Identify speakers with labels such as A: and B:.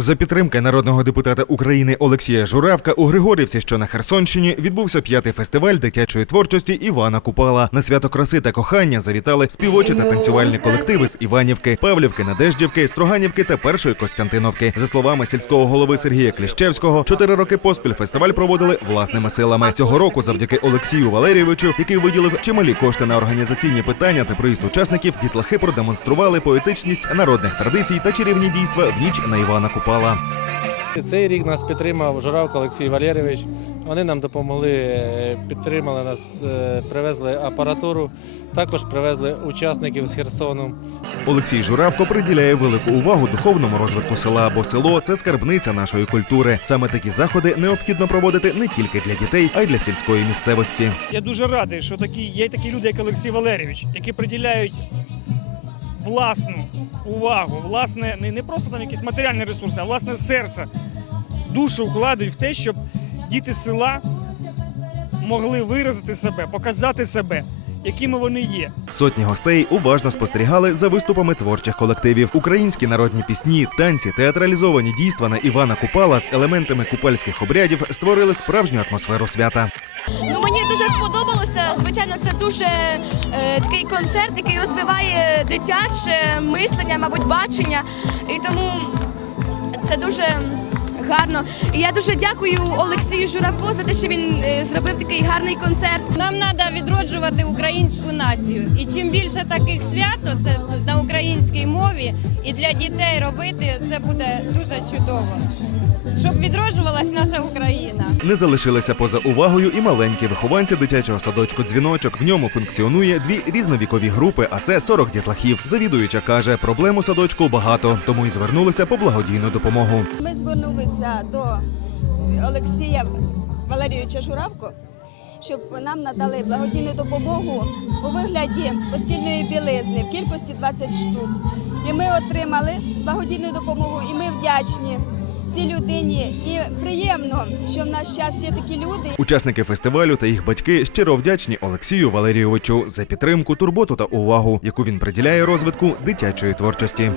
A: За підтримки народного депутата України Олексія Журавка у Григорівці, що на Херсонщині, відбувся п'ятий фестиваль дитячої творчості Івана Купала. На свято краси та кохання завітали співочі та танцювальні колективи з Іванівки, Павлівки, Надеждівки, Строганівки та першої Костянтиновки. За словами сільського голови Сергія Кліщевського, чотири роки поспіль фестиваль проводили власними силами. Цього року, завдяки Олексію Валерійовичу, який виділив чималі кошти на організаційні питання та приїзд учасників, дітлахи продемонстрували поетичність народних традицій та чарівні дійства в ніч на Івана Купала.
B: Цей рік нас підтримав Журавко Олексій Валерійович. Вони нам допомогли, е, підтримали нас, е, привезли апаратуру, також привезли учасників з Херсону.
A: Олексій Журавко приділяє велику увагу духовному розвитку села, бо село це скарбниця нашої культури. Саме такі заходи необхідно проводити не тільки для дітей, а й для сільської місцевості.
C: Я дуже радий, що такі, є такі люди, як Олексій Валерійович, які приділяють власну увагу, власне, не, не просто там якісь матеріальні ресурси, а власне серце, душу вкладають в те, щоб діти села могли виразити себе, показати себе, якими вони є.
A: Сотні гостей уважно спостерігали за виступами творчих колективів. Українські народні пісні, танці, театралізовані дійства на Івана Купала з елементами купальських обрядів створили справжню атмосферу свята.
D: Ну мені дуже сподобалося. Звичайно, це дуже е, такий концерт, який розвиває дитяче мислення, мабуть, бачення. І тому це дуже гарно. І я дуже дякую Олексію Журавко за те, що він е, зробив такий гарний концерт.
E: Нам треба відроджувати українську націю. І чим більше таких свят, це на українській і для дітей робити це буде дуже чудово. Щоб відроджувалась наша Україна.
A: Не залишилися поза увагою і маленькі вихованці дитячого садочку дзвіночок. В ньому функціонує дві різновікові групи, а це 40 дітлахів. Завідуюча каже, проблем у садочку багато, тому й звернулися по благодійну допомогу.
F: Ми звернулися до Олексія Валерійовича Журавко, щоб нам надали благодійну допомогу у вигляді постільної білизни в кількості 20 штук. І ми отримали благодійну допомогу, і ми вдячні цій людині. І приємно, що в наш час є такі люди.
A: Учасники фестивалю та їх батьки щиро вдячні Олексію Валерійовичу за підтримку, турботу та увагу, яку він приділяє розвитку дитячої творчості.